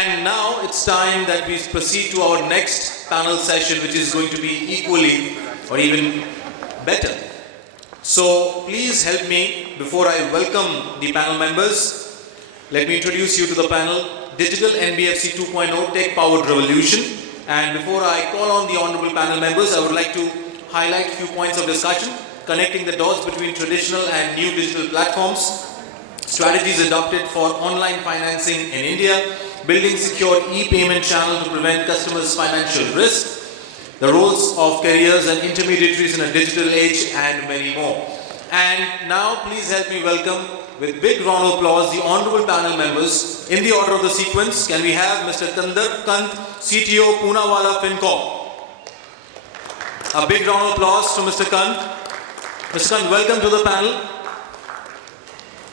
And now it's time that we proceed to our next panel session, which is going to be equally or even better. So please help me before I welcome the panel members. Let me introduce you to the panel, Digital NBFC 2.0 Tech Powered Revolution. And before I call on the honorable panel members, I would like to highlight a few points of discussion, connecting the dots between traditional and new digital platforms, strategies adopted for online financing in India, building secure e-payment channel to prevent customers' financial risk, the roles of careers and intermediaries in a digital age, and many more. And now please help me welcome with big round of applause the honorable panel members in the order of the sequence. Can we have Mr. Kandarp, Kant, CTO, Poonawalla, Fincorp. A big round of applause to Mr. Kant. Mr. Kant, welcome to the panel.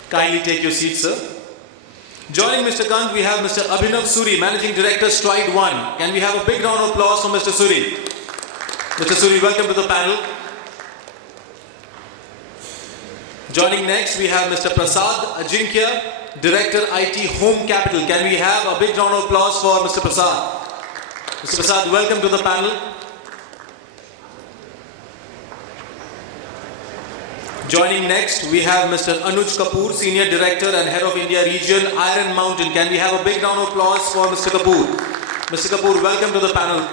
Kindly take your seat, sir. Joining Mr. Kant, we have Mr. Abhinav Suri, Managing Director, Stride One. Can we have a big round of applause for Mr. Suri? Mr. Suri, welcome to the panel. Joining next, we have Mr. Prasad, Ajinkya, Director, IT, HomeCapital. Can we have a big round of applause for Mr. Prasad? Mr. Prasad, welcome to the panel. Joining next, we have Mr. Anuj Kapur, Senior Director and Head of India Region, Iron Mountain. Can we have a big round of applause for Mr. Kapur? Mr. Kapur, welcome to the panel.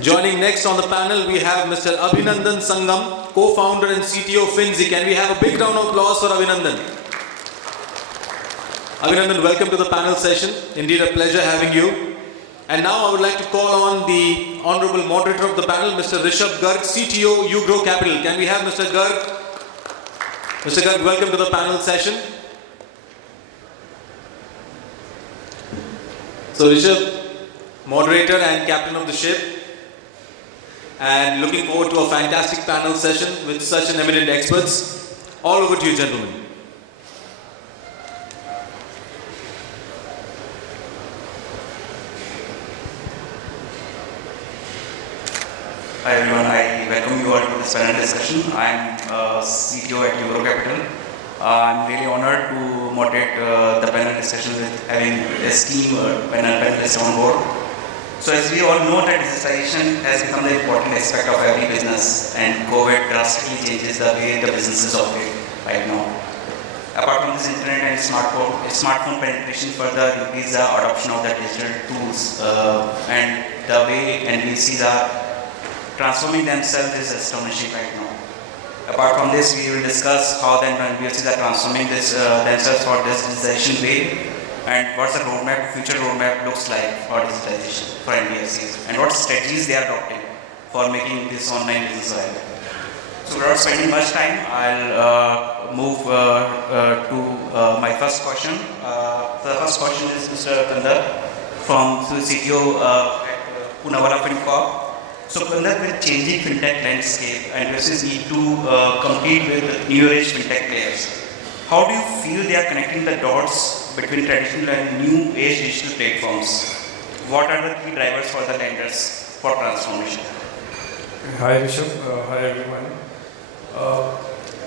Joining next on the panel, we have Mr. Abhinandan Sangam, Co-founder and CTO Finzy. Can we have a big round of applause for Abhinandan? Abhinandan, welcome to the panel session. Indeed a pleasure having you. And now I would like to call on the honorable moderator of the panel, Mr. Rishabh Garg, CTO, Ugrow Capital. Can we have Mr. Garg? Mr. Garg, welcome to the panel session. So Rishabh, moderator and captain of the ship, and looking forward to a fantastic panel session with such an eminent experts. All over to you, gentlemen. Hi everyone, I welcome you all to this panel discussion. I am CTO at HomeCapital. I am really honored to moderate the panel discussion with having esteemed panelists on board. So as we all know that digitalization has become the important aspect of every business, and COVID drastically changes the way the businesses operate right now. Apart from this, internet and smartphone penetration further increase the adoption of the digital tools and the way NBFCs are transforming themselves is astonishing right now. Apart from this, we will discuss how the NBFCs are transforming themselves for this digitalization way, and what's the future roadmap looks like for digitalization for NBFCs, and what strategies they are adopting for making this online business viable. So without spending much time, I'll move to my first question. The first question is Mr. Kandarp from CTO at Poonawalla Fincorp. So Kandarp, with changing fintech landscape, NBFCs need to compete with new age fintech players. How do you feel they are connecting the dots between traditional and new age digital platforms? What are the key drivers for the lenders for transformation? Hi Rishabh, hi everyone.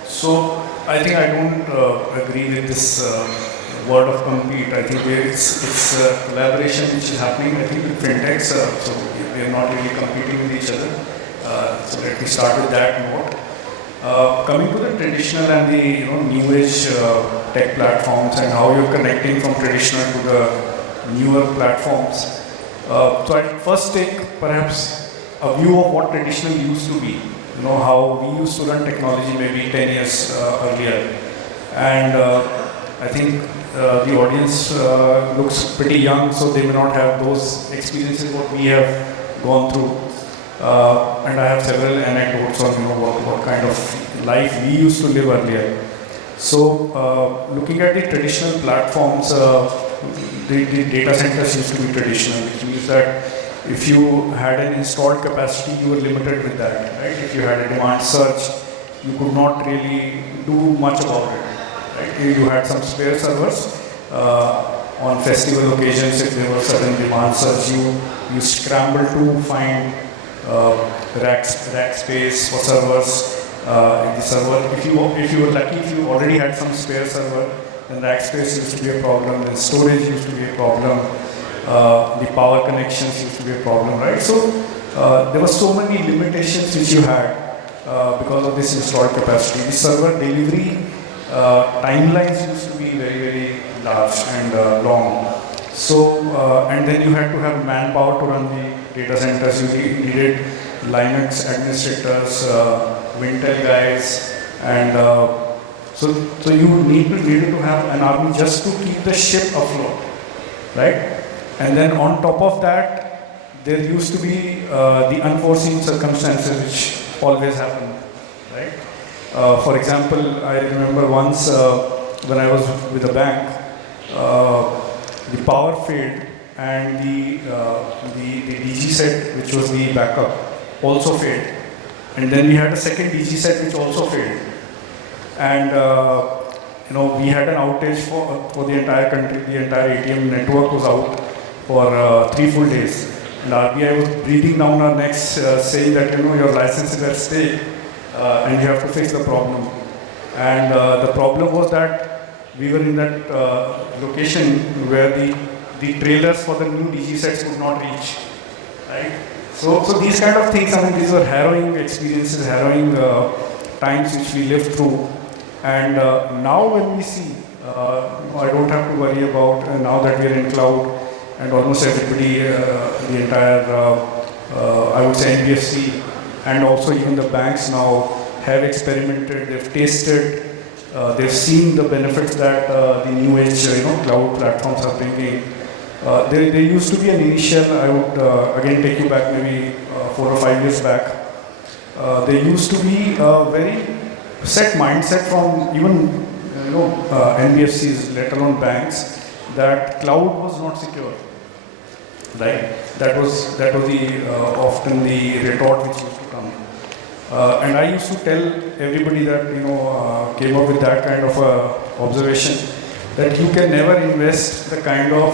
So I think I don't agree with this word of compete. I think it's a collaboration which is happening. I think with fintechs, so we are not really competing with each other. So let me start with that note. Coming to the traditional and the new age tech platforms and how you're connecting from traditional to the newer platforms. So I'd first take perhaps a view of what traditional used to be. How we used to run technology maybe 10 years earlier. And I think the audience looks pretty young, so they may not have those experiences what we have gone through. And I have several anecdotes on what kind of life we used to live earlier. So looking at the traditional platforms, the data centers used to be traditional, which means that if you had an installed capacity, you were limited with that, right? If you had a demand surge, you could not really do much about it, right? You had some spare servers. On festival occasions, if there was sudden demand surge, you scramble to find rack space for servers in the server. If you were lucky, if you already had some spare server, then rack space used to be a problem, then storage used to be a problem, the power connections used to be a problem, right? So there were so many limitations which you had because of this installed capacity. The server delivery timelines used to be very, very large and long. So, and then you had to have manpower to run the data centers. You needed Linux administrators, Wintel guys, and so you needed to have an army just to keep the ship afloat, right? And then on top of that, there used to be the unforeseen circumstances which always happen, right? For example, I remember once when I was with a bank, the power failed and the DG set, which was the backup, also failed. And then we had a second DG set which also failed. And we had an outage for the entire country. The entire ATM network was out for 3 full days. And RBI was breathing down our necks, saying that your license is at stake and you have to fix the problem. And the problem was that we were in that location where the trailers for the new DG sets could not reach, right? So these kind of things, I mean, these were harrowing experiences, harrowing times which we lived through. And now when we see, I don't have to worry about now that we are in cloud and almost everybody, the entire, I would say NBFC and also even the banks now have experimented, they've tasted, they've seen the benefits that the new age cloud platforms are bringing. There used to be an initial, I would again take you back maybe 4 or 5 years back. There used to be a very set mindset from even NBFCs, let alone banks, that cloud was not secure. Right? That was the often the retort which used to come. And I used to tell everybody that came up with that kind of observation, that you can never invest the kind of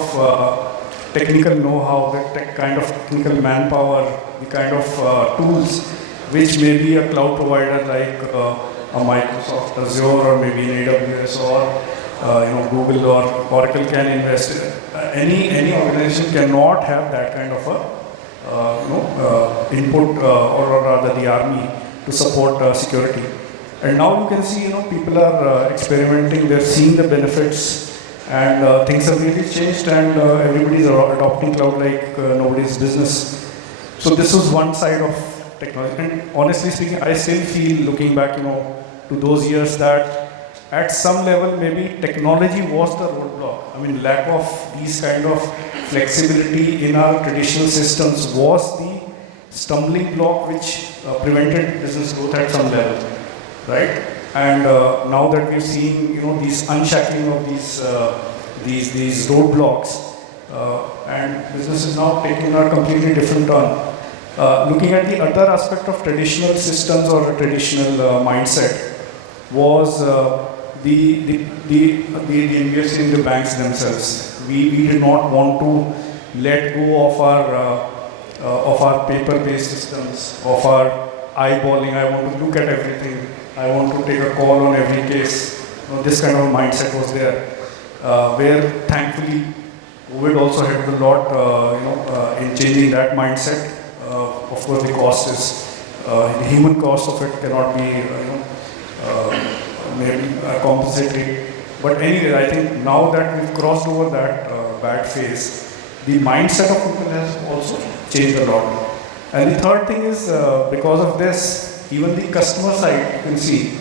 technical know-how, the kind of technical manpower, the kind of tools which maybe a cloud provider like a Microsoft Azure or maybe an AWS or Google or Oracle can invest. Any organization cannot have that kind of a input or rather the army to support security. And now you can see, people are experimenting, they're seeing the benefits, and things have really changed, and everybody's adopting cloud like nobody's business. So this was one side of technology. And honestly speaking, I still feel, looking back, to those years, that at some level maybe technology was the roadblock. I mean, lack of these kind of flexibility in our traditional systems was the stumbling block which prevented business growth at some level, right? And now that we're seeing, these unshackling of these roadblocks, and business is now taking a completely different turn. Looking at the other aspect of traditional systems or a traditional mindset was the NBFC and the banks themselves. We did not want to let go of our paper-based systems, of our eyeballing. I want to look at everything. I want to take a call on every case. This kind of mindset was there, where thankfully COVID also helped a lot in changing that mindset. Of course, the cost is the human cost of it cannot be maybe compensatory. But anyway, I think now that we've crossed over that bad phase, the mindset of people has also changed a lot. And the third thing is, because of this, even the customer side, you can see,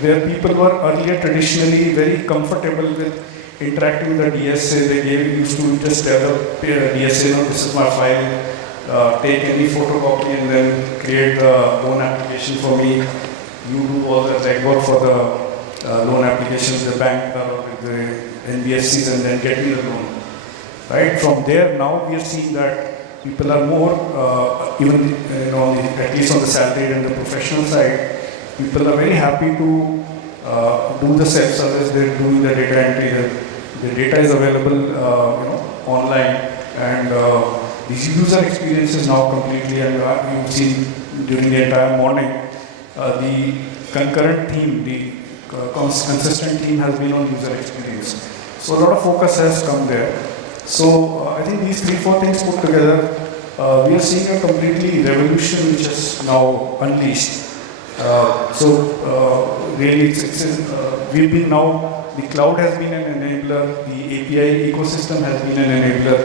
where people were earlier traditionally very comfortable with interacting with the DSA. They used to just tell the DSA, this is my file, take any photocopy and then create the loan application for me. You do all the legwork for the loan application with the bank or with the NBFCs and then get me the loan. Right? From there, now we are seeing that people are more, even at least on the salaried and the professional side, people are very happy to do the self-service. They're doing the data entry. The data is available, online, and the user experience is now completely. And you've seen during the entire morning, the concurrent theme, consistent theme has been on user experience. So a lot of focus has come there. So I think these 3-4 things put together, we are seeing a completely revolution which is now unleashed. Really, we've been now, the cloud has been an enabler, the API ecosystem has been an enabler.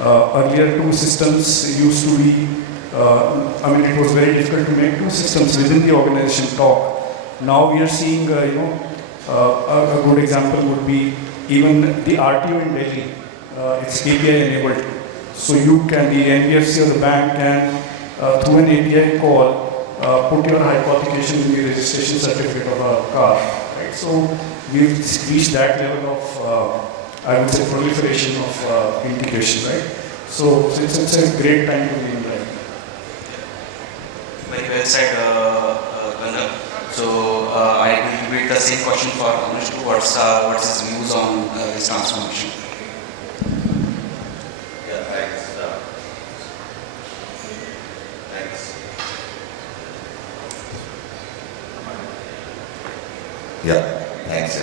Earlier, two systems used to be, it was very difficult to make two systems within the organization talk. Now we are seeing, a good example would be even the RTO in Delhi. It's API enabled. So you can, the NBFC or the bank can, through an API call, put your hypothecation in the registration certificate of a car. Right? So we've reached that level of, I would say, proliferation of integration. Right? So it's a great time to be in that. Very well said, Kandarp. So I will repeat the same question for Anuj. What's his views on this transformation? Yeah, thanks.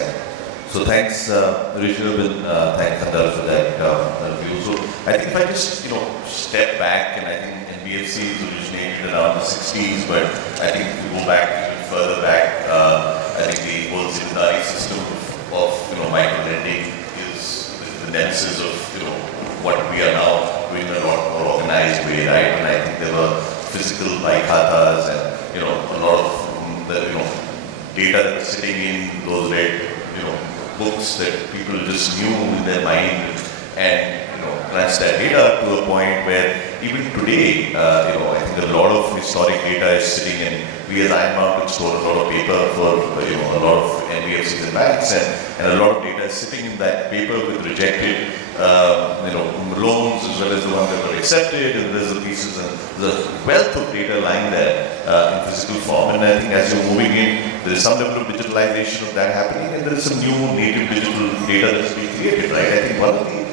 So thanks, Rishabh, and thanks, Kandarp, for that view. So I think if I just, step back, and I think NBFC originated around the 60s, but I think if we go back even further back, I think the whole Zimdari system of micro-lending is the nemesis of, what we are now doing in a lot more organized way, right? And I think there were physical bike khatas and, a lot of the, data that was sitting in those red, books that people just knew in their mind, and crunch that data to a point where even today, I think a lot of historic data is sitting in. We as Ironbound could store a lot of paper for a lot of NBFCs and banks, and a lot of data is sitting in that paper with rejected loans as well as the ones that were accepted, and there's the pieces, and there's a wealth of data lying there in physical form. And I think as you're moving in, there is some level of digitalization of that happening, and there is some new native digital data that's being created, right? I think one of the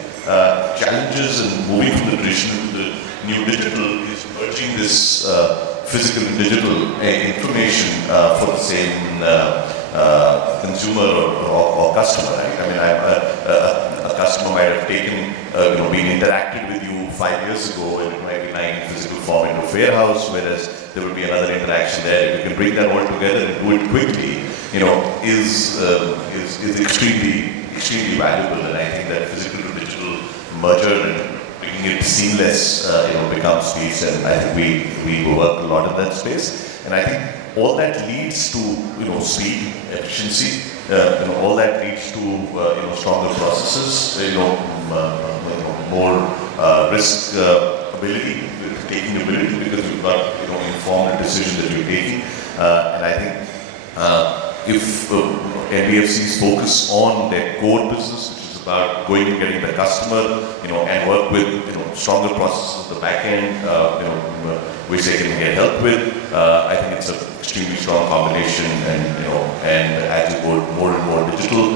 challenges in moving from the traditional to the new digital is merging this physical and digital information for the same consumer or customer, right? I mean, a customer might have taken, been interacted with you 5 years ago, and it might be lying in physical form into a warehouse, whereas there will be another interaction there. If you can bring that all together and do it quickly, is extremely valuable. And I think that physical to digital merger and making it seamless, becomes piece. And I think we work a lot in that space. And I think all that leads to, speed, efficiency. All that leads to, stronger processes. More risk ability, taking ability, because you've got, informed decision that you're taking. And I think if NBFCs focus on their core business, which is about going and getting the customer, and work with, stronger processes at the back end, which they can get help with, I think it's an extremely strong combination. And as you go more and more digital,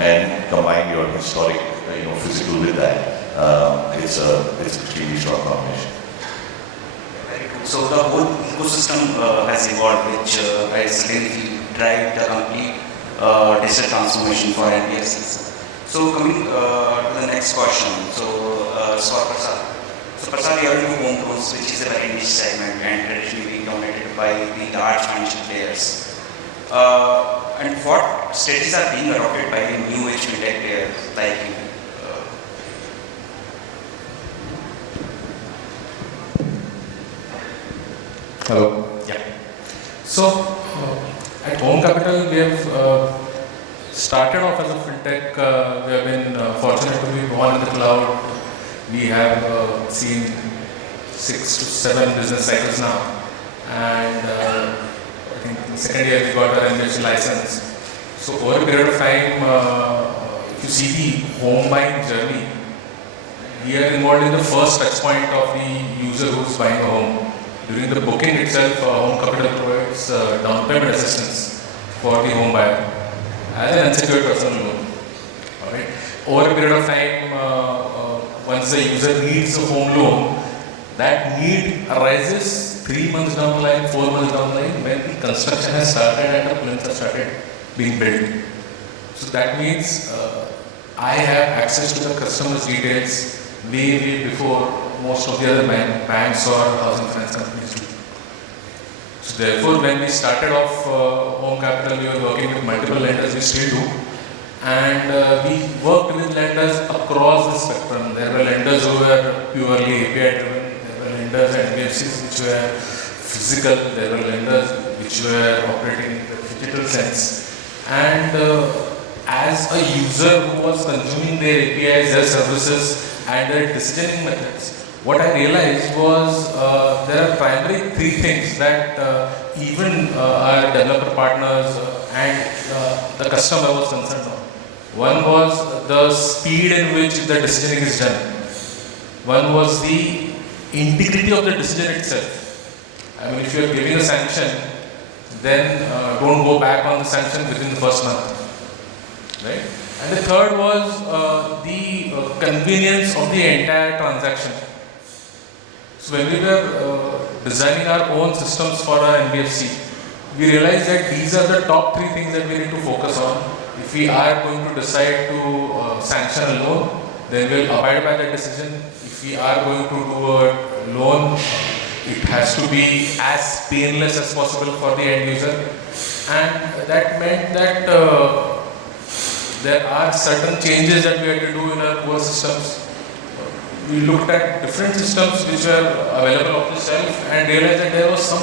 and combine your historic, physical with that, it's an extremely strong combination. Very good. So the whole ecosystem has evolved, which I certainly drive the complete digital transformation for NBFCs. So coming to the next question, so for Prasad. So Prasad, you are into home loans, which is a very niche segment and traditionally being dominated by the large financial players. And what strategies are being adopted by the new age fintech players like you? Hello. Yeah. So, at HomeCapital, we have started off as a fintech. We have been fortunate to be born in the cloud. We have seen 6 to 7 business cycles now. And I think in the second year we got our NBFC license. So, over a period of time, if you see the home buying journey, we are involved in the first touch point of the user who's buying a home. During the booking itself, HomeCapital provides down payment assistance for the home buyer as an unsecured personal loan. Alright. Over a period of time, once the user needs a home loan, that need arises 3 months down the line, 4 months down the line, when the construction has started and the plans have started. being built. So that means I have access to the customer's details way before most of the other banks or housing finance companies do. So therefore, when we started off HomeCapital, we were working with multiple lenders, we still do. And we worked with lenders across the spectrum. There were lenders who were purely API driven, there were lenders and NBFCs which were physical, there were lenders which were operating in the digital sense. And as a user who was consuming their APIs, their services and their decisioning methods, what I realized was there are primarily three things that even our developer partners and the customer was concerned on. One was the speed in which the decisioning is done. One was the integrity of the decision itself. I mean, if you are giving a sanction, then don't go back on the sanction within the first month. Right? And the third was the convenience of the entire transaction. So when we were designing our own systems for our NBFC, we realized that these are the top three things that we need to focus on. If we are going to decide to sanction a loan, then we will abide by that decision. If we are going to do a loan, it has to be as painless as possible for the end user. And that meant that there are certain changes that we had to do in our core systems. We looked at different systems which were available off the shelf and realized that there was some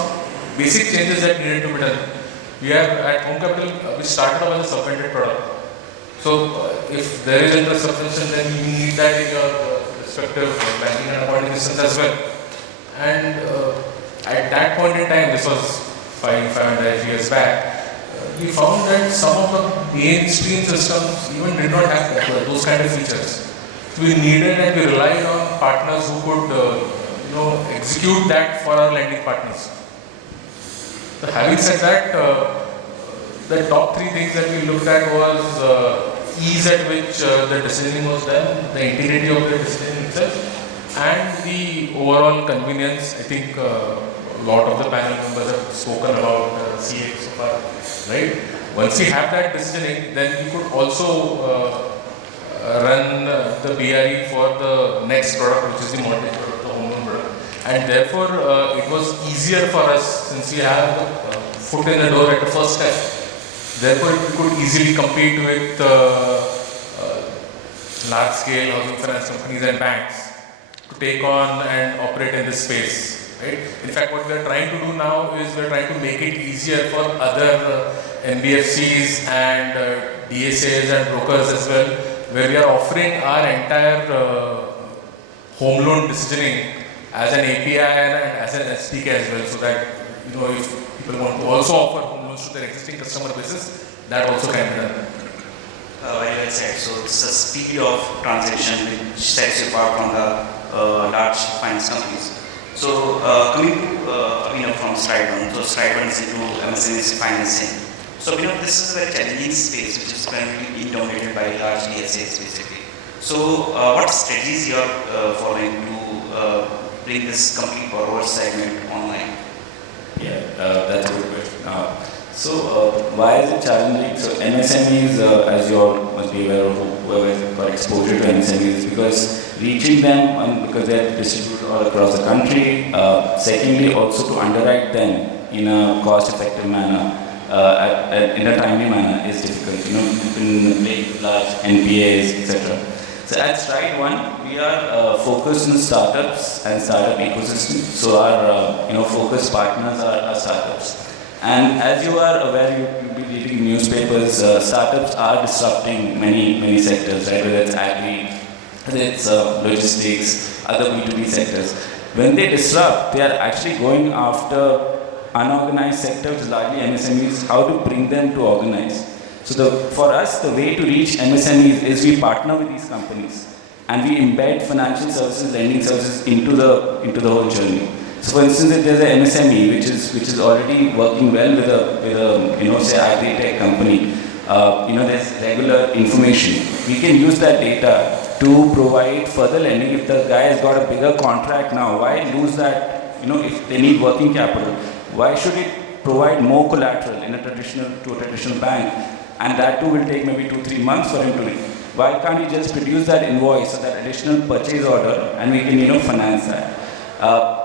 basic changes that needed to be done. We are at HomeCapital, we started off as a subvented product. So if there is interest subvention, then you need that in your respective banking and accounting systems as well. And at that point in time, this was 5.5 years back, we found that some of the mainstream systems even did not have those kind of features. So we needed and we relied on partners who could execute that for our lending partners. So having said that, the top three things that we looked at was ease at which the decisioning was done, the integrity of the decisioning itself, and the overall convenience. I think a lot of the panel members have spoken about CX so far, right? Once we have that decisioning, then we could also run the BRE for the next product, which is the mortgage product, the home loan product. And therefore, it was easier for us since we have the foot in the door at the first step. Therefore, we could easily compete with large-scale housing finance companies and banks to take on and operate in this space. Right? In fact, what we are trying to do now is we are trying to make it easier for other NBFCs and DSAs and brokers as well, where we are offering our entire home loan decisioning as an API and as an SDK as well, so that if people want to also offer home loans to their existing customer bases, that also can be done. Very well said. So it's the speed of transaction which sets you apart from the large finance companies. So coming to Abhinav from slide 1. So slide 1 is into MSME financing. So this is a very challenging space which is currently being dominated by large DSAs basically. So what strategies you are following to bring this complete borrower segment online? Yeah, that's a good question. So why is it challenging? So MSMEs, as you all must be aware of, whoever got exposure to MSMEs, because reaching them, because they are distributed all across the country. Secondly, also to underwrite them in a cost-effective manner, in a timely manner is difficult. In big, large NPAs, etc. So at Stride 1, we are focused on startups and startup ecosystem. So our focus partners are startups. And as you are aware, you'll be reading newspapers, startups are disrupting many sectors, right? Whether it's agri, whether it's logistics, other B2B sectors. When they disrupt, they are actually going after unorganized sectors, largely MSMEs, how to bring them to organize. So for us, the way to reach MSMEs is we partner with these companies and we embed financial services, lending services into the whole journey. So for instance, if there's an MSME which is already working well with a say agri-tech company, there's regular information. We can use that data to provide further lending. If the guy has got a bigger contract now, why lose that? If they need working capital, why should it provide more collateral to a traditional bank and that too will take maybe 2-3 months for him to read. Why can't he just produce that invoice or that additional purchase order and we can finance that?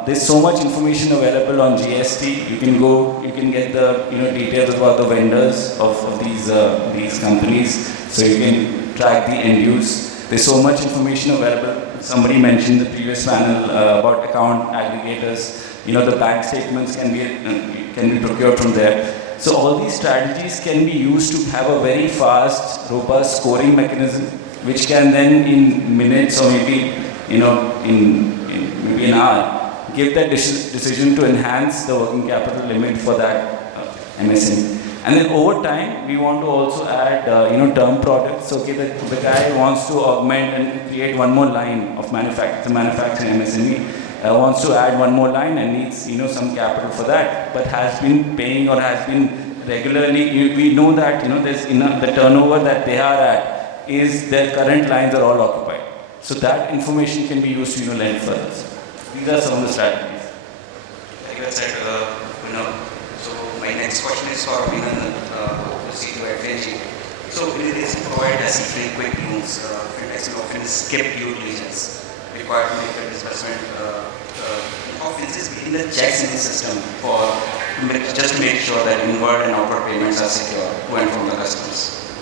There's so much information available on GST. You can go, you can get the details about the vendors of these companies, so you can track the end use. There's so much information available. Somebody mentioned the previous panel about account aggregators. The bank statements can be procured from there. So all these strategies can be used to have a very fast, robust scoring mechanism, which can then in minutes or maybe in maybe an hour give that decision to enhance the working capital limit for that MSME. And then over time, we want to also add term products. Okay, the guy wants to augment and create one more line of manufacturing MSME. Wants to add one more line and needs some capital for that, but has been paying or has been regularly. We know that there's the turnover that they are at is their current lines are all occupied. So that information can be used to lend further. These are some of the strategies. Like I said, so my next question is for Abhinandan, to see to FNG. So will this provide as frequent loans? Fintechs will often skip due diligence required to make a disbursement. How Finzy is building the checks in the system just to make sure that inward and outward payments are secure to and from the customers.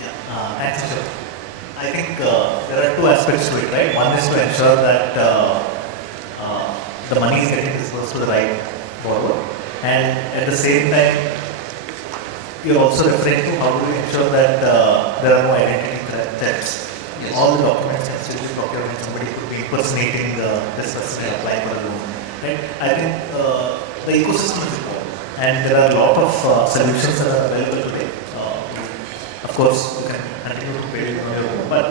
Yeah, thanks, Rishabh. I think there are two aspects to it, right? One is to ensure that the money is getting disbursed to the right borrower, and at the same time, you're also referring to how do we ensure that there are no identity thefts. Yes. All the documents can still be procured when somebody could be impersonating this person and applying for a loan. Right? I think the ecosystem is important, and there are a lot of solutions that are available today. Of course, you can continue to pay it on your own, but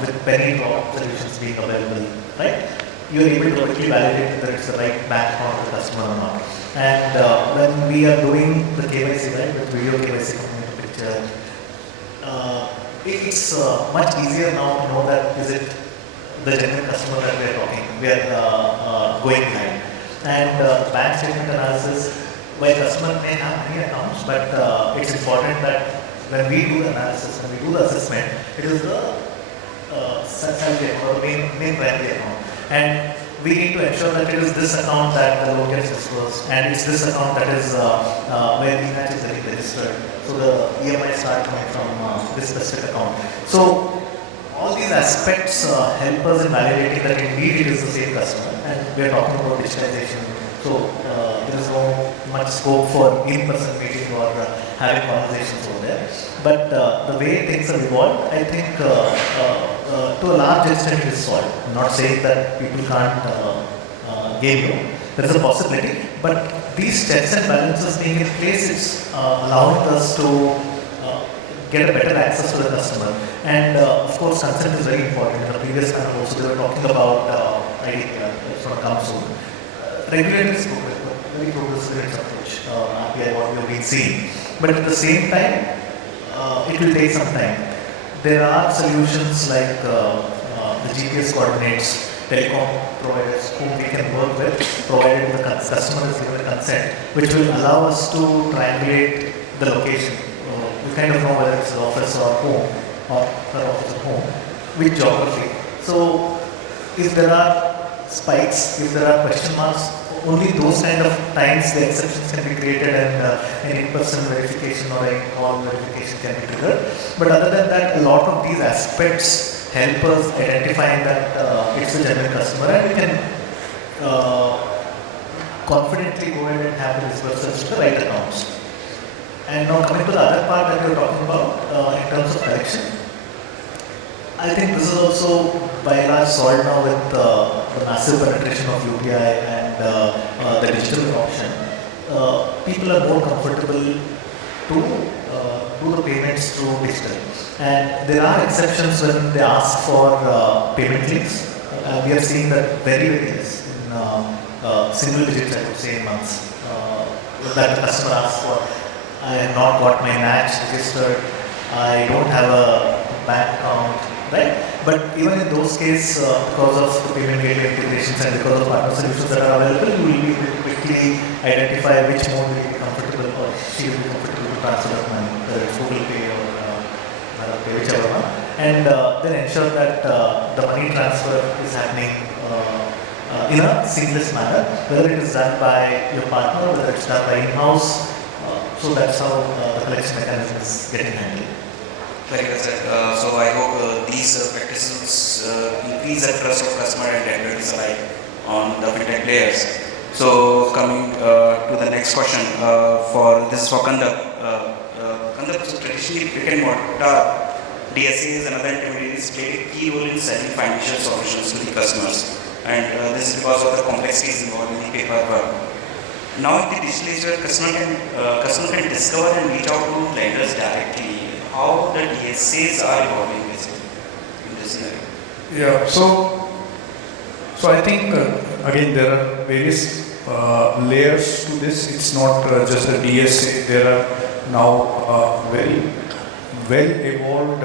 with penny drop solutions being available, right, you are able to quickly validate whether it's the right bank account for the customer or not. And when we are doing the KYC, right, with video KYC coming into picture, it's much easier now to know that is it the genuine customer that we are going behind. And bank statement analysis, while customer may have many accounts, but it's important that when we do the analysis, when we do the assessment, it is the salary account or main primary account. And we need to ensure that it is this account that the loan gets disbursed, and it's this account that is where the match is getting registered. So the EMI start coming from this specific account. So all these aspects help us in validating that indeed it is the same customer, and we are talking about digitalization. So there is no much scope for in-person meeting or having conversations over there. But the way things have evolved, I think to a large extent it is solved. I'm not saying that people can't game loan. There is a possibility, but these checks and balances being in place, it's allowing us to get a better access to the customer. And of course, consent is very important. In the previous panel also, they were talking about Ajinkya, it's going to come soon. Regulator is very progressive in its approach, what we have been seeing. But at the same time, it will take some time. There are solutions like the GPS coordinates, telecom providers whom we can work with, provided the customer is given consent, which will allow us to triangulate the location. We kind of know whether it's the office or home, or her office or home, with geography. So if there are spikes, if there are question marks, only those kind of times the exceptions can be created and an in-person verification or a call verification can be triggered. But other than that, a lot of these aspects help us identifying that it's a genuine customer, and we can confidently go ahead and have the disbursals to the right accounts. And now coming to the other part that we are talking about in terms of collection, I think this is also by and large solved now with the massive penetration of UPI and the digital adoption. People are more comfortable to do the payments through digital. And there are exceptions when they ask for payment links. We are seeing that very less in single digits, I would say, in months. That the customer asks for, I have not got my match registered, I don't have a bank account, right? But even in those cases, because of the payment gateway integrations and because of partner solutions that are available, you will be able to quickly identify which mode will be comfortable or she will be comfortable to transfer of money, whether it's Google Pay or Bharat Pay, whichever one, and then ensure that the money transfer is happening in a seamless manner, whether it is done by your partner, whether it's done by in-house. So that's how the collection mechanism is getting handled. Very well said. So I hope these practices increase the trust of customer and lenders alike on the fintech players. So coming to the next question, this is for Kandarp. Kandarp, so traditionally brick and mortar DSAs and other intermediaries played a key role in selling financial solutions to the customers, and this is because of the complexities involved in the paperwork. Now in the digital age, where customer can discover and reach out to lenders directly, how the DSAs are evolving basically in this scenario? Yeah, so I think again there are various layers to this. It's not just a DSA. There are now very well evolved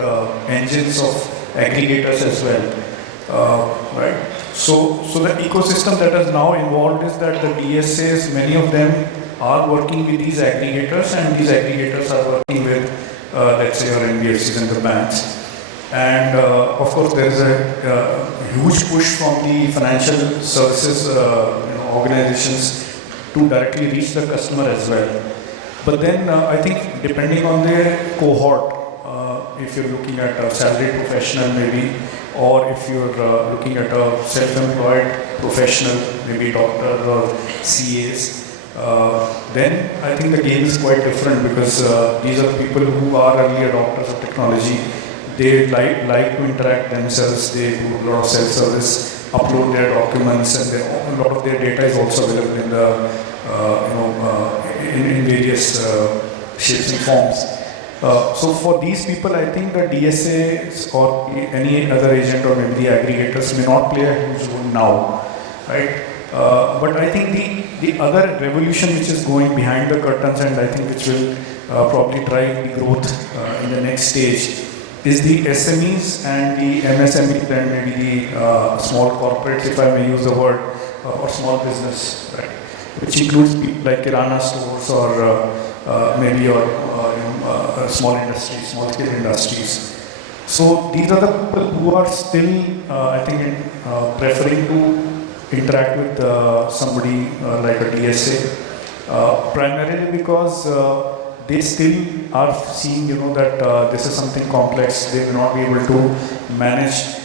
engines of aggregators as well, right? So the ecosystem that is now involved is that the DSAs, many of them are working with these aggregators, and these aggregators are working with let's say your NBFCs and the banks. And of course there is a huge push from the financial services organizations to directly reach the customer as well. But then I think depending on the cohort, if you're looking at a salaried professional maybe, or if you're looking at a self-employed professional, maybe doctor or CAs, then I think the game is quite different, because these are people who are early adopters of technology. They like to interact themselves, they do a lot of self-service, upload their documents, and a lot of their data is also available in the in various shapes and forms. So for these people, I think the DSAs or any other agent or maybe the aggregators may not play a huge role now, right? But I think the other revolution which is going behind the curtains, and I think which will probably drive the growth in the next stage, is the SMEs and the MSMEs, and maybe the small corporates, if I may use the word, or small business, right? Which includes people like Kirana stores or maybe your small industries, small scale industries. So these are the people who are still, I think, preferring to interact with somebody like a DSA, primarily because they still are seeing, that this is something complex. They will not be able to manage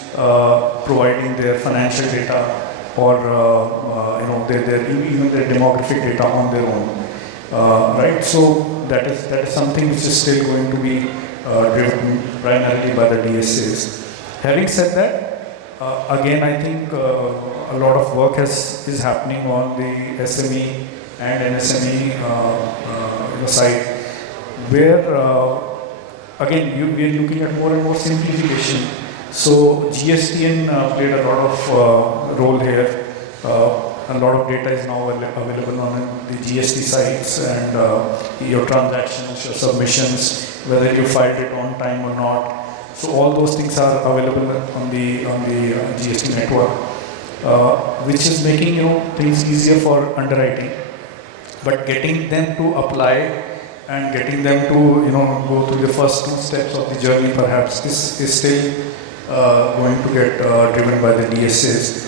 providing their financial data or even their demographic data on their own, right? So that is something which is still going to be driven primarily by the DSAs. Having said that, again, I think a lot of work is happening on the SME and MSME side, where again we are looking at more and more simplification. So GSTN played a lot of role here. A lot of data is now available on the GST sites, and your transactions, your submissions, whether you filed it on time or not. So all those things are available on the GST network, which is making things easier for underwriting. But getting them to apply and getting them to go through the first 2 steps of the journey perhaps is still going to get driven by the DSAs.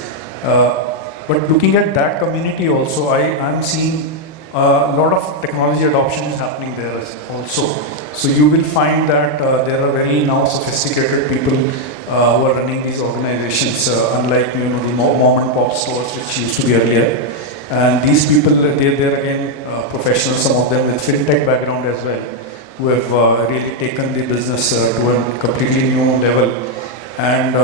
But looking at that community also, I'm seeing a lot of technology adoption is happening there also. So you will find that there are very now sophisticated people who are running these organizations, unlike the mom and pop stores which used to be earlier. And these people, they're again professionals, some of them with fintech background as well, who have really taken the business to a completely new level. And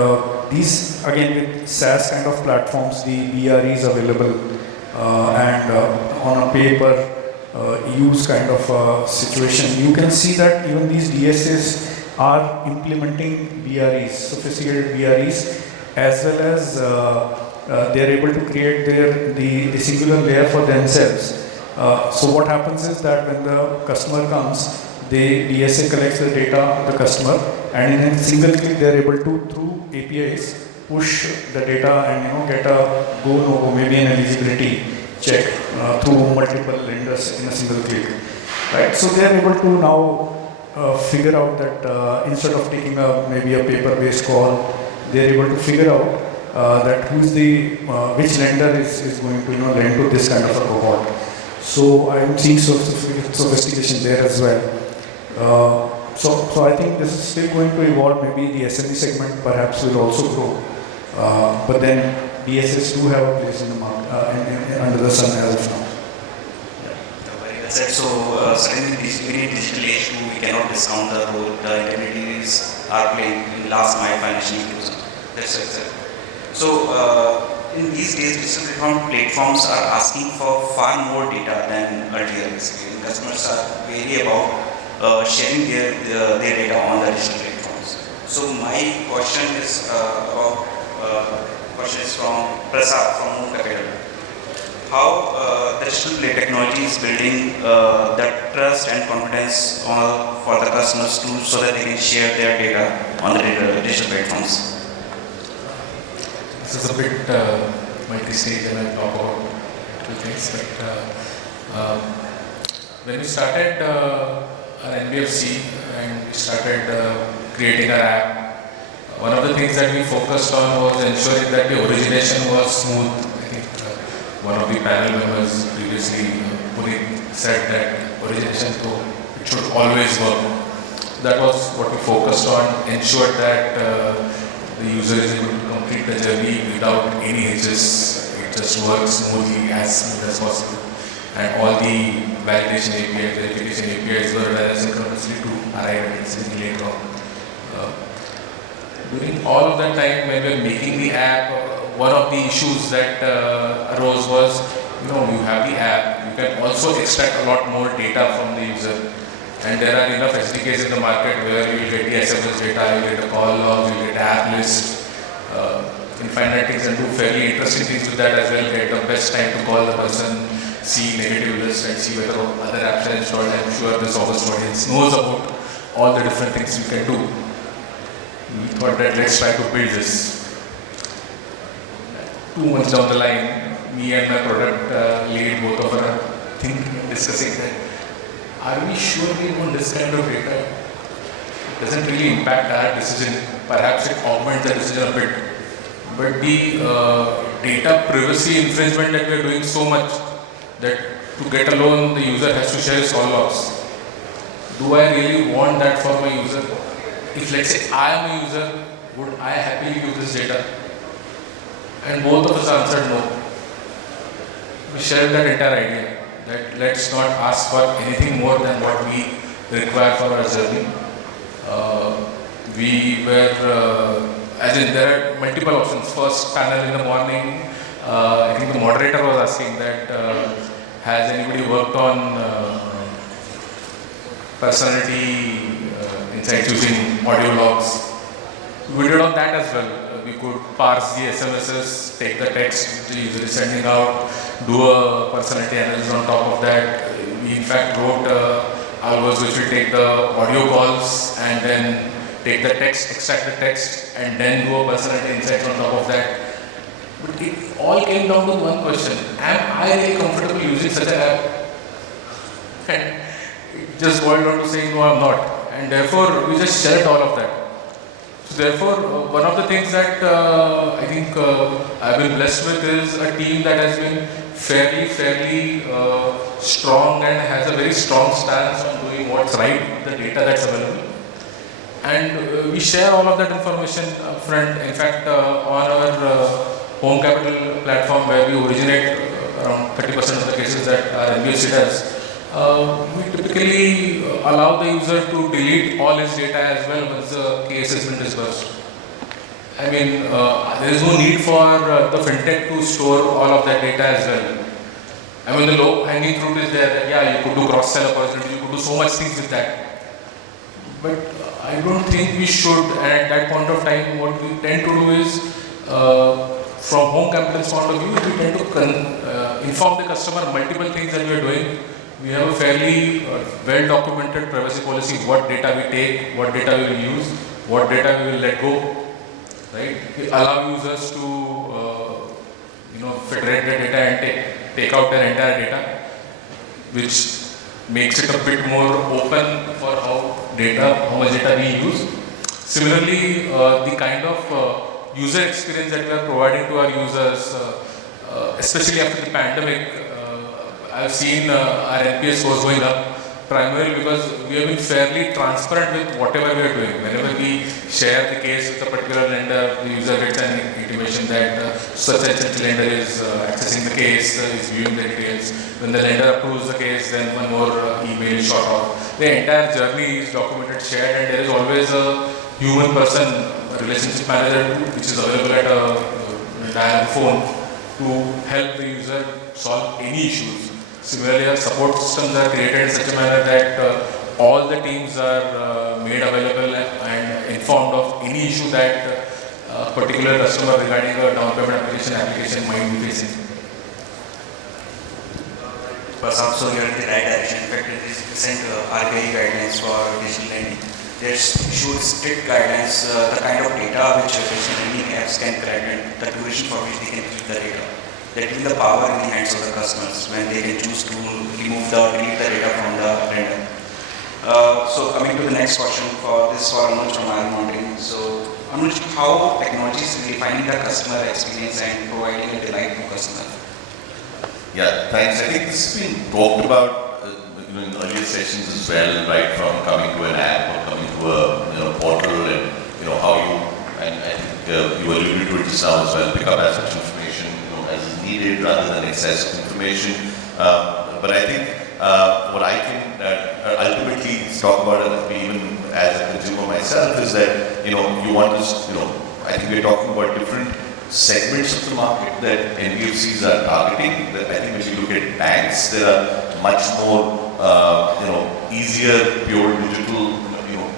these, again, with SaaS kind of platforms, the BRE is available, and on a pay-per-use kind of situation, you can see that even these DSAs are implementing BREs, sophisticated BREs, as well as they are able to create the singular layer for themselves. So what happens is that when the customer comes, the DSA collects the data of the customer, and in a single click they are able to, through APIs, push the data and get a go, no go, maybe an eligibility check through multiple lenders in a single click. right? So they are able to now figure out that instead of taking maybe a paper-based call, they are able to figure out that which lender is going to lend to this kind of a cohort. So I'm seeing sophistication there as well. So I think this is still going to evolve. Maybe the SME segment perhaps will also grow, but then DSS do have a place in the market under the sun as of now. Very well said. So certainly in a digital age too, we cannot discount the role the intermediaries are playing in last mile financial inclusion. That's right. So in these days, digital platforms are asking for far more data than earlier. Basically, customers are wary about sharing their data on the digital platforms. So my question is from Prasad from HomeCapital. How the digital technology is building the trust and confidence for the customers too, so that they can share their data on the digital platforms. This is a bit multi-stage and I'll talk about two things. But when we started our NBFC and we started creating our app, one of the things that we focused on was ensuring that the origination was smooth. I think one of the panel members previously said that origination it should always work. That was what we focused on, ensured that the user is able to complete the journey without any hitches. It just works smoothly, as smooth as possible. And all the validation APIs, verification APIs were done synchronously to arrive at its later on. During all of that time when we were making the app, one of the issues that arose was, you have the app, you can also extract a lot more data from the user. And there are enough SDKs in the market where you will get the SMS data, you get a call log, you get app list, infinite things, and do fairly interesting things with that as well. Get the best time to call the person, see negative list and see whether other apps are installed. I'm sure this August audience knows about all the different things you can do. We thought that let's try to build this. 2 months down the line, me and my product lead, both of us are thinking and discussing that. Are we sure we want this kind of data? It doesn't really impact our decision. Perhaps it augments the decision a bit. But the data privacy infringement that we are doing so much that to get a loan, the user has to share his call logs. Do I really want that for my user? If let's say I am a user, would I happily use this data? And both of us answered no. We shared that entire idea. That let's not ask for anything more than what we require for our journey. We were, there are multiple options. First panel in the morning, I think the moderator was asking that, has anybody worked on personality insights using audio logs? We did on that as well. We could parse the SMSs, take the text the user is sending out, do a personality analysis on top of that. We in fact wrote algos which will take the audio calls and then take the text, extract the text, and then do a personality insights on top of that. But it all came down to one question: am I really comfortable using such an app? And it just boiled down to saying no, I'm not. And therefore, we just shared all of that. So therefore, one of the things that I think I've been blessed with is a team that has been fairly strong and has a very strong stance on doing what's right with the data that's available. And we share all of that information upfront. In fact, on our HomeCapital platform, where we originate around 30% of the cases that our NBFC does, we typically allow the user to delete all his data as well once the case has been disbursed. I mean, there is no need for the fintech to store all of that data as well. I mean, the low-hanging fruit is there that, yeah, you could do cross-sell opportunity, you could do so much things with that. But I don't think we should, and at that point of time, what we tend to do is, from HomeCapital's point of view, we tend to inform the customer multiple things that we are doing. We have a fairly well-documented privacy policy, what data we take, what data we will use, what data we will let go, right? We allow users to, federate their data and take out their entire data, which makes it a bit more open for how much data we use. Similarly, the kind of user experience that we are providing to our users, especially after the pandemic, I've seen our NPS scores going up primarily because we have been fairly transparent with whatever we are doing. Whenever we share the case with a particular lender, the user gets an intimation that such and such lender is accessing the case, is viewing the details. When the lender approves the case, then one more email is shot off. The entire journey is documented, shared, and there is always a human person, a relationship manager, which is available at a dial phone to help the user solve any issues. Similarly, our support systems are created in such a manner that all the teams are made available and informed of any issue that a particular customer regarding a down payment application might be facing. Prasad, so you're in the right direction. In fact, in the recent RBI guidelines for digital lending, there's issued strict guidelines, the kind of data which digital lending apps can collect and the duration for which they can keep the data. That will the power in the hands of the customers when they can choose to remove the or delete the data from the lender. So coming to the next question for Anuj from IR Monitoring. So Anuj, how technology is redefining the customer experience and providing a delight to customer? Yeah, thanks. I think this has been talked about in earlier sessions as well, right from coming to an app or coming to a portal and how you, and I think you alluded to it just now as well, pick up as much information as is needed rather than excess information. But I think what I can ultimately talk about, even as a consumer myself, is that you want this. I think we're talking about different segments of the market that NBFCs are targeting. That I think when you look at banks, there are much more easier pure digital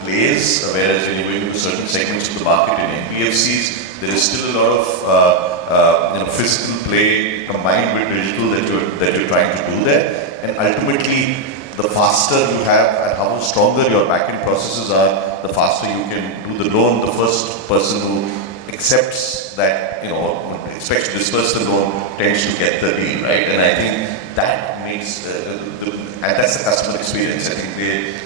plays, whereas when you go into certain segments of the market in NBFCs, there is still a lot of physical play combined with digital that you're trying to do there. And ultimately, the faster you have and how stronger your back-end processes are, the faster you can do the loan. The first person who accepts that, expects to disperse the loan tends to get the deal, right? And I think that makes, and that's the customer experience. I think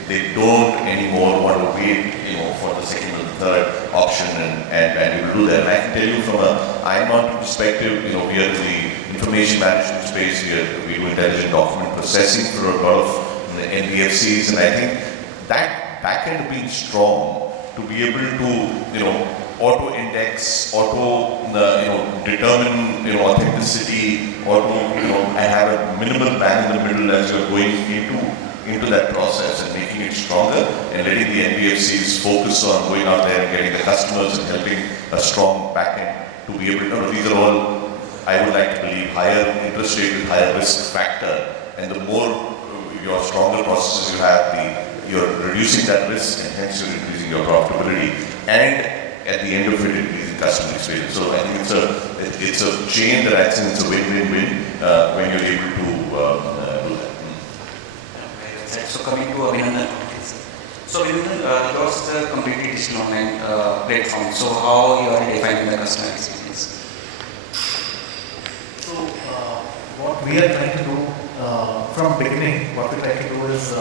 they don't anymore want to wait, for the second or the third option and we will do that. And I can tell you from an IMON perspective, we are in the information management space, we do intelligent document processing for a lot of the NBFCs, and I think that back end being strong to be able to, auto-index, determine, authenticity, and have a minimal bang in the middle as you're going into that process and making it stronger and letting the NBFCs focus on going out there and getting the customers and helping a strong back end to be able to, these are all, I would like to believe, higher interest rate with higher risk factor, and the more your stronger processes you have, you're reducing that risk and hence you're increasing your profitability. And at the end of it, increasing customer experience. So I think it's a chain that I think it's a win-win-win when you're able to do that. So coming to Abhinandan. So Abhinandan, yours is a completely digital online platform. So how you are defining the customer experience? So what we are trying to do from beginning, what we try to do is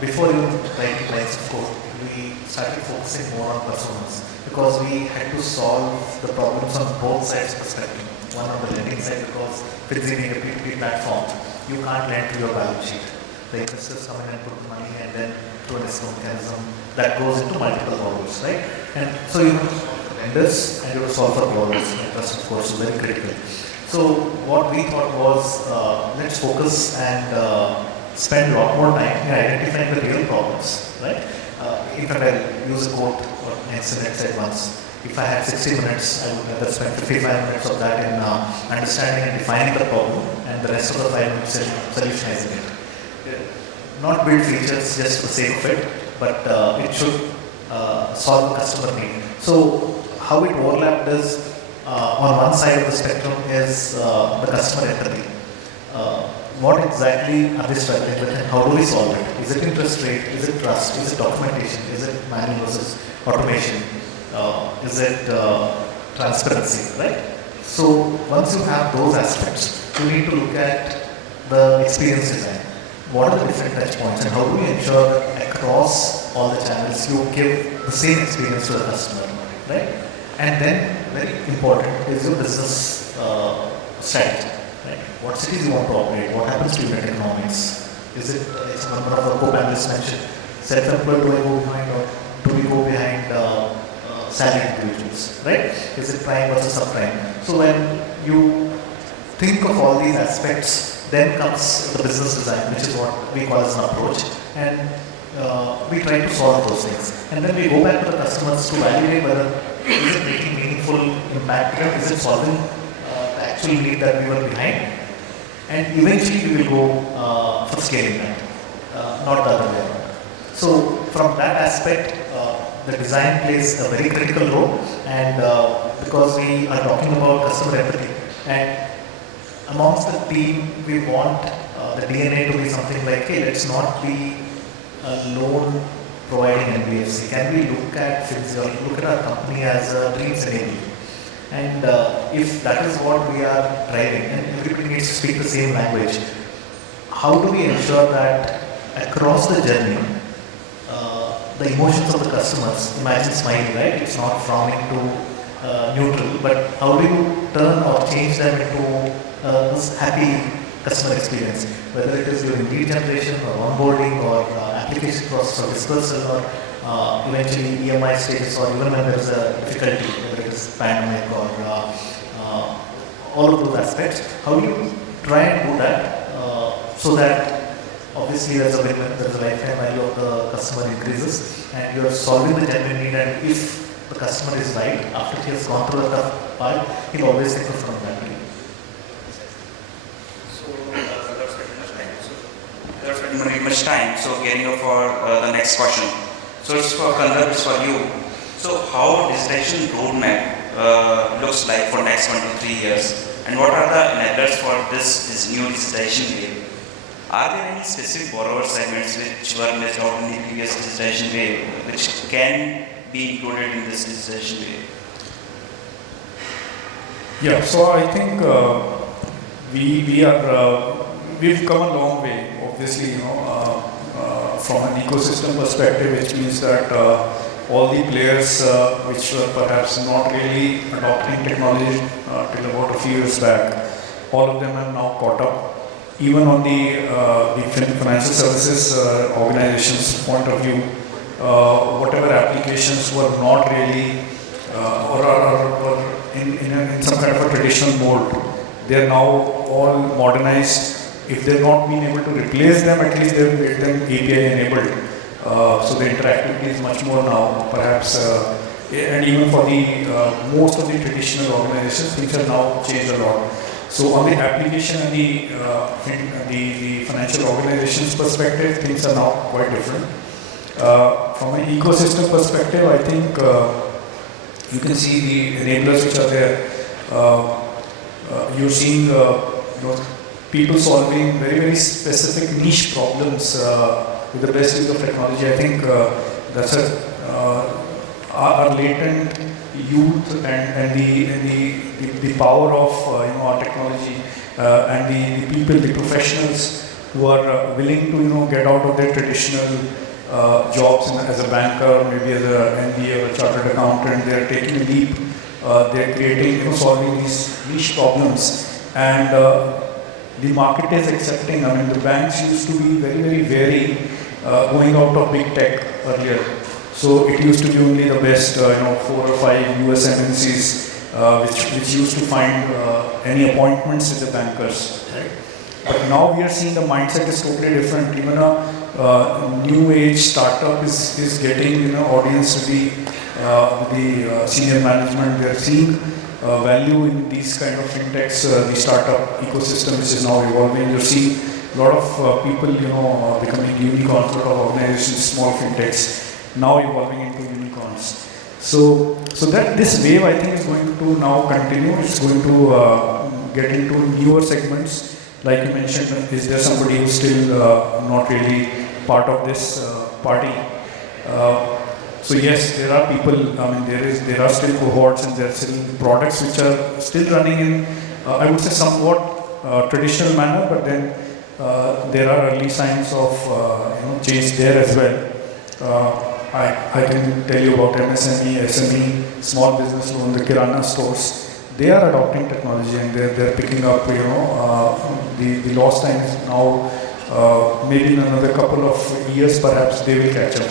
before you write lines of code, we started focusing more on personas because we had to solve the problems on both sides perspective. One on the lending side, because Finzy being a P2P platform, you can't lend to your balance sheet. The investors come in and put money and then through an escrow mechanism that goes into multiple borrowers, right? And so you have to solve for lenders and you have to solve for borrowers. And trust, of course, is very critical. So what we thought was, let's focus and spend a lot more time in identifying the real problems, right? In fact, I'll use a quote or Synnex said once, if I had 60 minutes, I would rather spend 55 minutes of that in understanding and defining the problem and the rest of the 5 minutes in solutionizing it. Not build features just for the sake of it, but it should solve the customer need. So how it overlapped is, on one side of the spectrum is the customer empathy. What exactly are they struggling with and how do we solve it? Is it interest rate? Is it trust? Is it documentation? Is it manual versus automation? Is it transparency, right? So once you have those aspects, you need to look at the experience design. what are the different touch points and how do we ensure that across all the channels you give the same experience to the customer, right? And then, very important is your business strategy, right? What cities you want to operate, what happens to unit economics? Is it, as one of the co-panelists mentioned, self-employed, do I go behind or do we go behind salaried individuals, right? Is it prime versus subprime? So when you think of all these aspects, then comes the business design, which is what we call as an approach, and we try to solve those things. And then we go back to the customers to validate whether is it making meaningful impact here, is it solving the actual need that we were behind, and eventually we will go for scaling that, not the other way around. So from that aspect, the design plays a very critical role, and because we are talking about customer empathy, and amongst the team, we want the DNA to be something like, hey, let's not be a loan providing NBFC. Can we look at Finzy or look at our company as a dreams enabler? And if that is what we are driving, and everybody needs to speak the same language, how do we ensure that across the journey, the emotions of the customers, imagine smile, right? It's not frowning to neutral, but how do you turn or change them into this happy customer experience, whether it is during lead generation or onboarding or application process or dispersal or eventually EMI stages or even when there is a difficulty, whether it is pandemic or all of those aspects. How do you try and do that so that obviously there's a win-win, there's a lifetime value of the customer increases and you're solving the genuine need, and if the customer is right, after he has gone through the tough part, he'll always think of from that. Without spending very much time, so getting up for the next question. So it's for Kandarp, it's for you. So how digitization roadmap looks like for next 1 to 3 years, and what are the enablers for this new digitization wave? Are there any specific borrower segments which were missed out in the previous digitization wave, which can be included in this digitization wave? Yeah, so I think we've come a long way. Obviously, from an ecosystem perspective, which means that all the players which were perhaps not really adopting technology till about a few years back, all of them have now caught up. Even on the financial services organizations point of view, whatever applications were not really or in some kind of a traditional mode, they are now all modernized. If they've not been able to replace them, at least they've made them API enabled. So the interactivity is much more now, perhaps, and even for the most of the traditional organizations, things have now changed a lot. So on the application and the financial organizations perspective, things are now quite different. From an ecosystem perspective, I think you can see the enablers which are there. You're seeing people solving very, very specific niche problems with the best use of technology. I think that's our latent youth and the power of our technology and the people, the professionals who are willing to get out of their traditional jobs as a banker, maybe as an MBA or a chartered accountant. They are taking a leap. They are creating, solving these niche problems, and the market is accepting. I mean, the banks used to be very, very wary going out of big tech earlier. So it used to be only the best, 4 or 5 US MNCs which used to find any appointments with the bankers. Right? But now we are seeing the mindset is totally different. Even a new age startup is getting audience with the senior management. They are seeing value in these kind of fintechs, the startup ecosystem which is now evolving. You're seeing a lot of people, becoming unicorns, a lot of organizations, small fintechs, now evolving into unicorns. So that this wave, I think, is going to now continue. It's going to get into newer segments. Like you mentioned, is there somebody who's still not really part of this party? So yes, there are people. I mean, there are still cohorts and there are still products which are still running in, I would say, somewhat traditional manner. But then there are early signs of change there as well. I can tell you about MSME, SME, small business loan, the Kirana stores. They are adopting technology and they're picking up. The lost time is now maybe in another couple of years, perhaps they will catch up,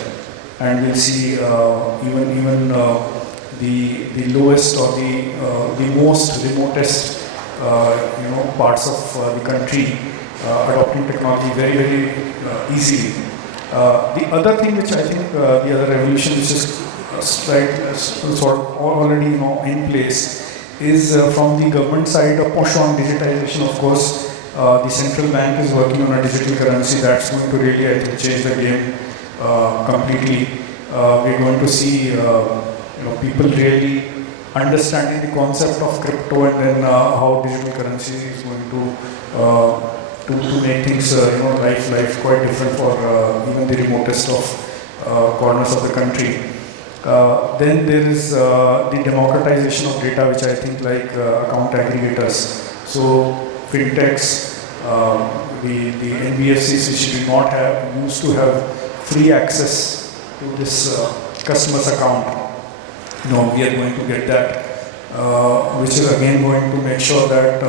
and we'll see even the lowest or the most remotest parts of the country adopting technology very, very easily. The other thing which I think the other revolution which is sort of already in place is from the government side a push on digitization. Of course, the central bank is working on a digital currency that's going to really, I think, change the game completely. We're going to see people really understanding the concept of crypto and then how digital currency is going to make things life quite different for even the remotest of corners of the country. Then there is the democratization of data, which I think like account aggregators. So fintechs, the NBFCs which do not used to have free access to this customer's account. We are going to get that, which is again going to make sure that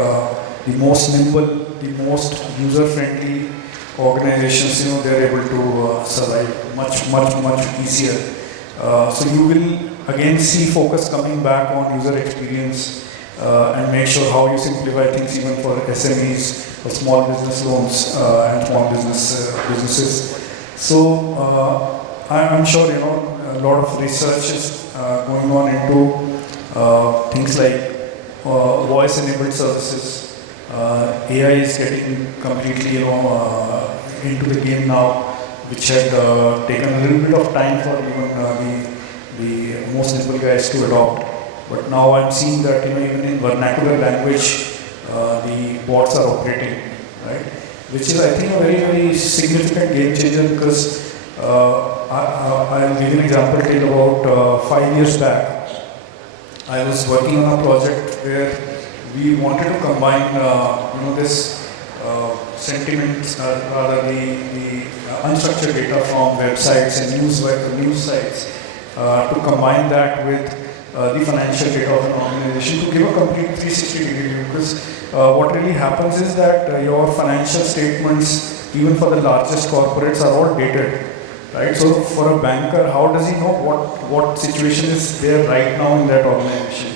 the most nimble, the most user-friendly organizations, they're able to survive much easier. So you will again see focus coming back on user experience and make sure how you simplify things even for SMEs, for small business loans and small businesses. So I'm sure a lot of research is going on into things like voice-enabled services. AI is getting completely into the game now, which had taken a little bit of time for even the most simple guys to adopt. But now I'm seeing that even in vernacular language, the bots are operating, right? Which is, I think, a very, very significant game changer, because I'll give you an example. Till about 5 years back, I was working on a project where we wanted to combine, this sentiments, rather the unstructured data from websites and news sites, to combine that with the financial data of an organization to give a complete 360-degree view. Because what really happens is that your financial statements, even for the largest corporates, are all dated, right? So for a banker, how does he know what situation is there right now in that organization?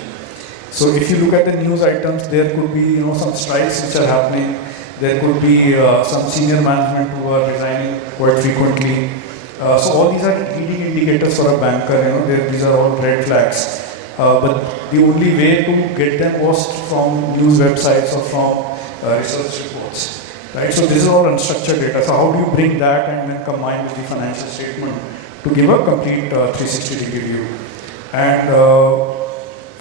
So if you look at the news items, there could be some strikes which are happening. There could be some senior management who are resigning quite frequently. So all these are leading indicators for a banker. These are all red flags. But the only way to get them was from news websites or from research reports, right? So this is all unstructured data. So how do you bring that and then combine with the financial statement to give a complete 360-degree view? And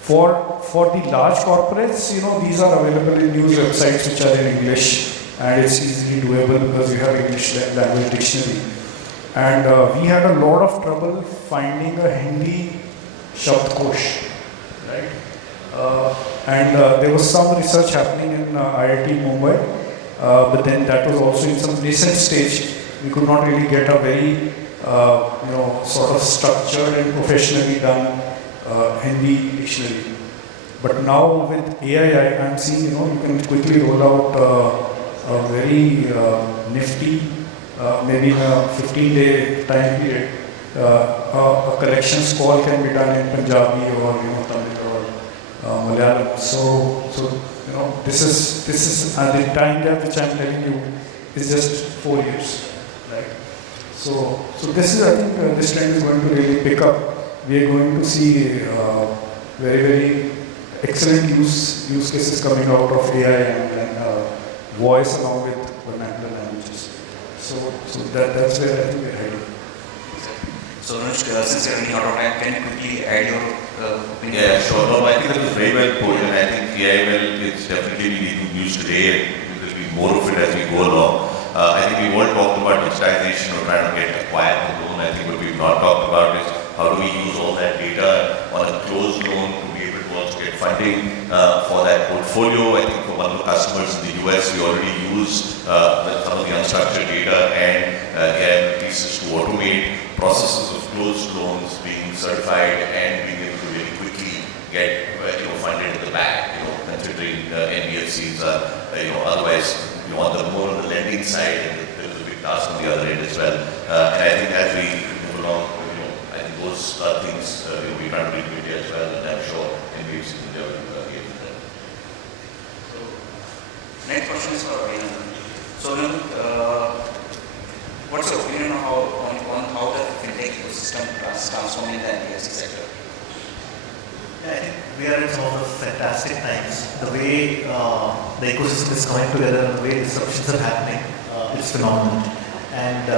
for the large corporates, these are available in news websites which are in English, and it's easily doable because you have English language dictionary. And we had a lot of trouble finding a Hindi Shabdkosh, right? And there was some research happening in IIT Mumbai, but then that was also in some nascent stage. We could not really get a very, sort of structured and professionally done Hindi dictionary. But now with AI, I'm seeing, you can quickly roll out a very nifty, maybe in a 15-day time period, a collections call can be done in Punjabi or Tamil or Malayalam. So this is the time gap which I'm telling you is just 4 years, right? So this is, I think, this trend is going to really pick up. We are going to see very, very excellent use cases coming out of AI and voice along with vernacular languages. So that's where I think we're heading. So Anuj, since you're running out of time, can you quickly add your opinion? Yeah, sure. No, I think that was very well put, and I think AI is definitely being used today, and there will be more of it as we go along. I think we've all talked about digitization or trying to get acquired the loan. I think what we've not talked about is how do we use all that data on a closed loan to be able to also get funding for that portfolio. I think for one of the customers in the US, we already use some of the unstructured data and AI pieces to automate processes of closed loans being certified and being able to really quickly get funded in the back. Considering NBFCs are otherwise on the more on the lending side, and there is a big task on the other end as well. And I think as we move along, I think those are things we try to bring to India as well, and I'm sure NBFCs in India will engage with them. So, next question is for Abhinandan. So, what's your opinion on how the fintech ecosystem is transforming the NBFC sector? Yeah, I think we are in some of the fantastic times. The way the ecosystem is coming together and the way disruptions are happening, it's phenomenal. And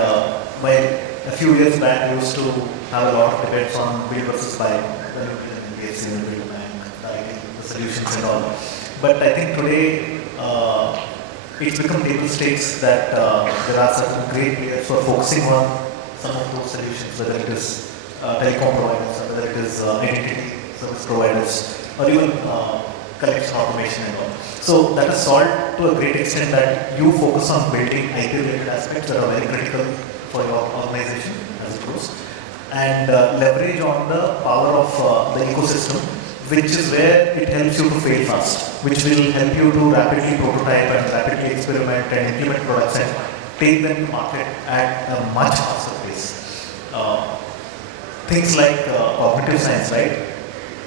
while a few years back we used to have a lot of debates on build versus buy, when NBFC will build a bank, the solutions and all. But I think today it's become table stakes that there are certain great players who are focusing on some of those solutions, whether it is telecom providers, or whether it is identity service providers, or even collection automation and all. So that is solved to a great extent that you focus on building IT-related aspects that are very critical for your organization as it grows, and leverage on the power of the ecosystem, which is where it helps you to fail fast, which will help you to rapidly prototype and rapidly experiment and implement products and take them to market at a much faster pace. Things like cognitive science, right?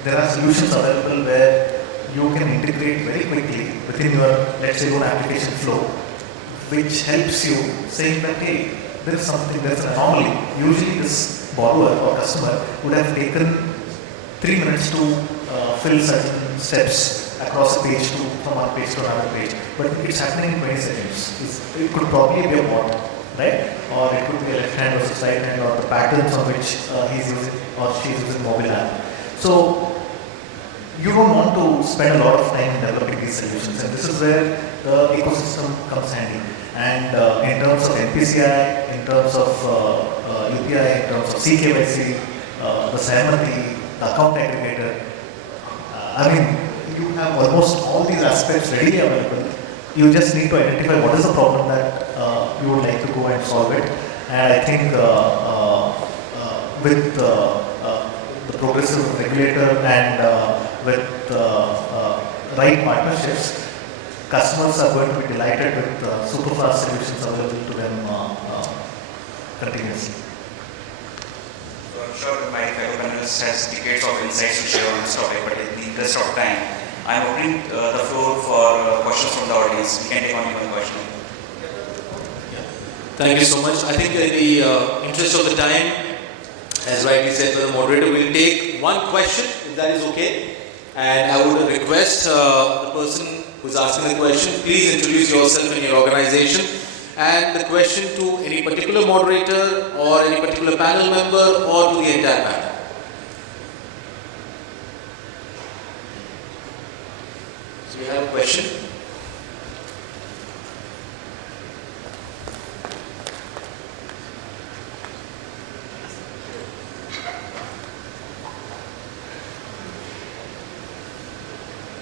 There are solutions available where you can integrate very quickly within your, let's say, your application flow, which helps you saying that, hey, there is something, there is an anomaly. Usually this borrower or customer would have taken 3 minutes to fill certain steps across a page from one page to another page, but it's happening in 20 seconds. It could probably be a bot, right? Or it could be a left hand versus right hand, or the patterns on which he's using or she's using mobile app. So you don't want to spend a lot of time developing these solutions, and this is where the ecosystem comes handy. And in terms of NPCI, in terms of UPI, in terms of CKYC, the Sahamati, the account aggregator, you have almost all these aspects readily available. You just need to identify what is the problem that you would like to go and solve it. And I think with the progressive regulator and with right partnerships, customers are going to be delighted with super fast solutions available to them continuously. So I'm sure my fellow panelist has decades of insights to share on this topic, but in the interest of time, I'm opening the floor for questions from the audience. We can take only one question. Thank you so much. I think in the interest of the time, as rightly said by the moderator, we'll take one question, if that is okay. And I would request the person who's asking the question, please introduce yourself and your organization, and the question to any particular moderator or any particular panel member or to the entire panel. So we have a question.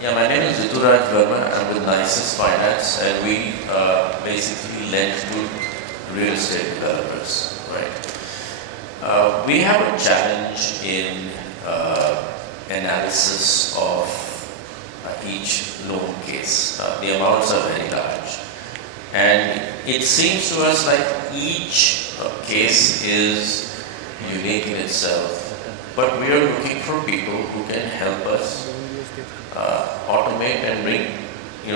Yeah, my name is Rituraj Verma. I'm with Nisus Finance, and we basically lend to real estate developers, right? We have a challenge in analysis of each loan case. The amounts are very large, and it seems to us like each case is unique in itself, but we are looking for people who can help us automate and bring,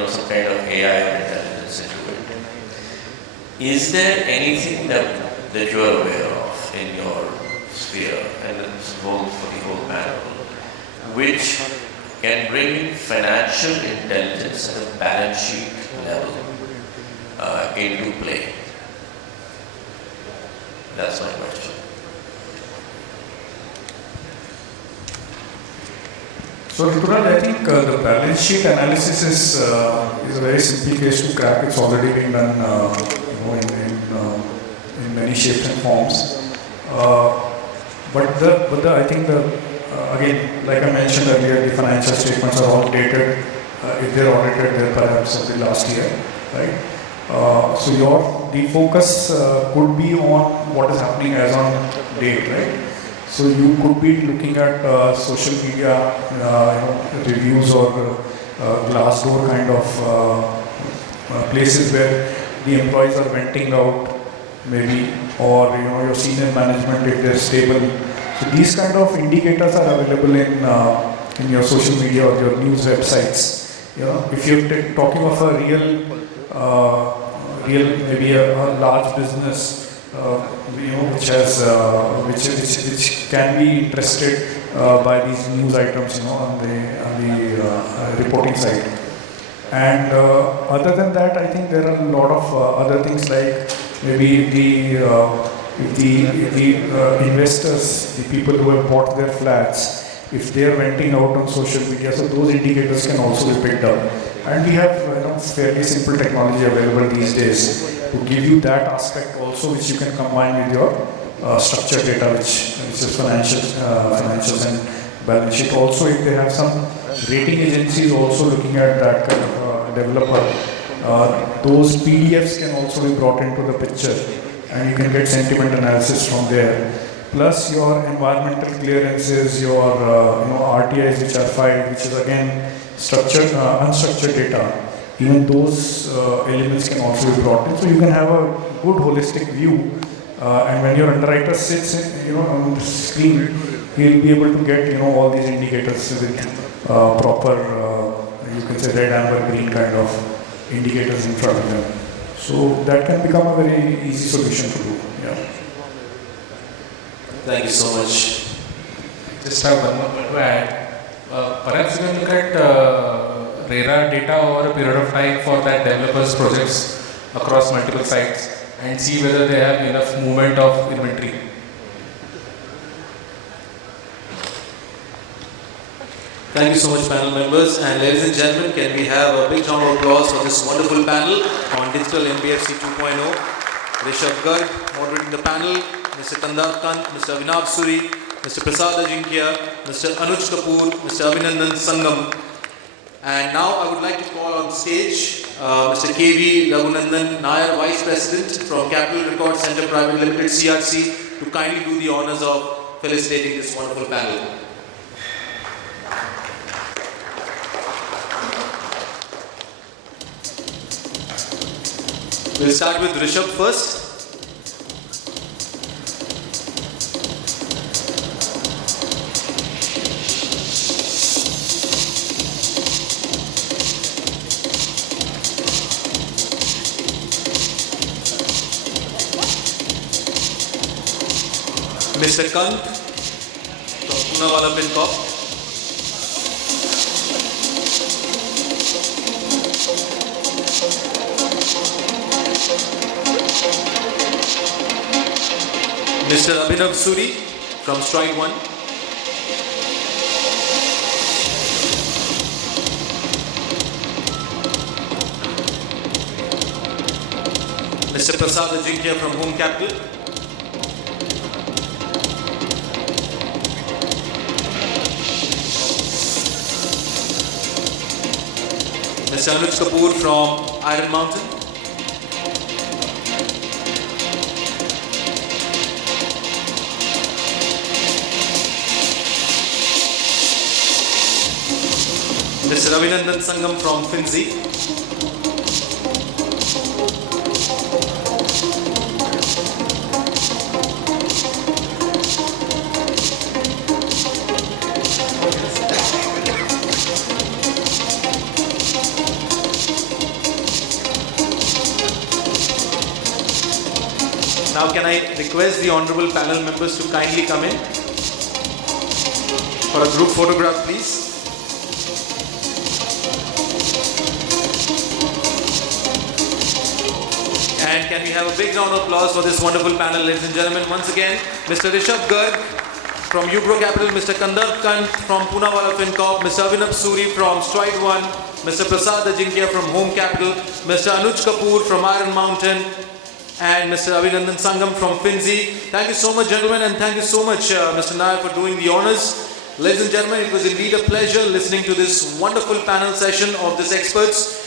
some kind of AI or intelligence into it. Is there anything that you are aware of in your sphere, and it's both for the whole panel, which can bring in financial intelligence at a balance sheet level into play? That's my question. So Rituraj, I think the balance sheet analysis is a very simple case to crack. It's already been done in many shapes and forms. But I think the again, like I mentioned earlier, the financial statements are all dated. If they're audited, they're perhaps of the last year, right? So the focus could be on what is happening as on date, right? So you could be looking at social media reviews or Glassdoor kind of places where the employees are venting out, maybe, or your senior management if they're stable. So these kind of indicators are available in your social media or your news websites. If you're talking of a real maybe a large business, which has which can be interested by these news items, on the reporting side. And other than that, I think there are a lot of other things like maybe the investors, the people who have bought their flats, if they are renting out on social media, so those indicators can also be picked up. And we have fairly simple technology available these days to give you that aspect also, which you can combine with your structured data, which is financials and balance sheet. Also, if they have some rating agencies also looking at that kind of developer, those PDFs can also be brought into the picture, and you can get sentiment analysis from there. Plus your environmental clearances, your RTIs which are filed, which is again structured, unstructured data. Even those elements can also be brought in, so you can have a good holistic view. And when your underwriter sits on the screen, he'll be able to get all these indicators with proper, you can say red, amber, green kind of indicators in front of them. So that can become a very easy solution to do. Yeah. Thank you so much. Just have one more to add. Perhaps you can look at RERA data over a period of time for that developers' projects across multiple sites and see whether they have enough movement of inventory. Thank you so much, panel members. And ladies and gentlemen, can we have a big round of applause for this wonderful panel on Digital NBFC 2.0. Rishabh Garg moderating the panel, Mr. Kant, Mr. Abhinav Suri, Mr. Prasad Ajinkya, Mr. Anuj Kapur, Mr. Abhinandan Sangam. And now I would like to call on stage Mr. KV Lagunandan Nair, Vice President from Capital Record Center Private Limited, CRC, to kindly do the honors of felicitating this wonderful panel. We'll start with Rishabh first. Mr. Kant from Poonawalla Fincorp. Mr. Abhinav Suri from Stride 1. Mr. Prasad Ajinkya from HomeCapital. Mr. Anuj Kapur from Iron Mountain. Mr. Abhinandan Sangam from Finzy. Now can I request the honorable panel members to kindly come in for a group photograph, please. And can we have a big round of applause for this wonderful panel, ladies and gentlemen. Once again, Mr. Rishabh Garg from HomeCapital, Mr. Kandarp from Poonawalla Fincorp, Mr. Abhinav Suri from Stride 1, Mr. Prasad Ajinkya from HomeCapital, Mr. Anuj Kapur from Iron Mountain, and Mr. Abhinandan Sangam from Finzy. Thank you so much, gentlemen, and thank you so much, Mr. Nair, for doing the honors. Ladies and gentlemen, it was indeed a pleasure listening to this wonderful panel session of this experts.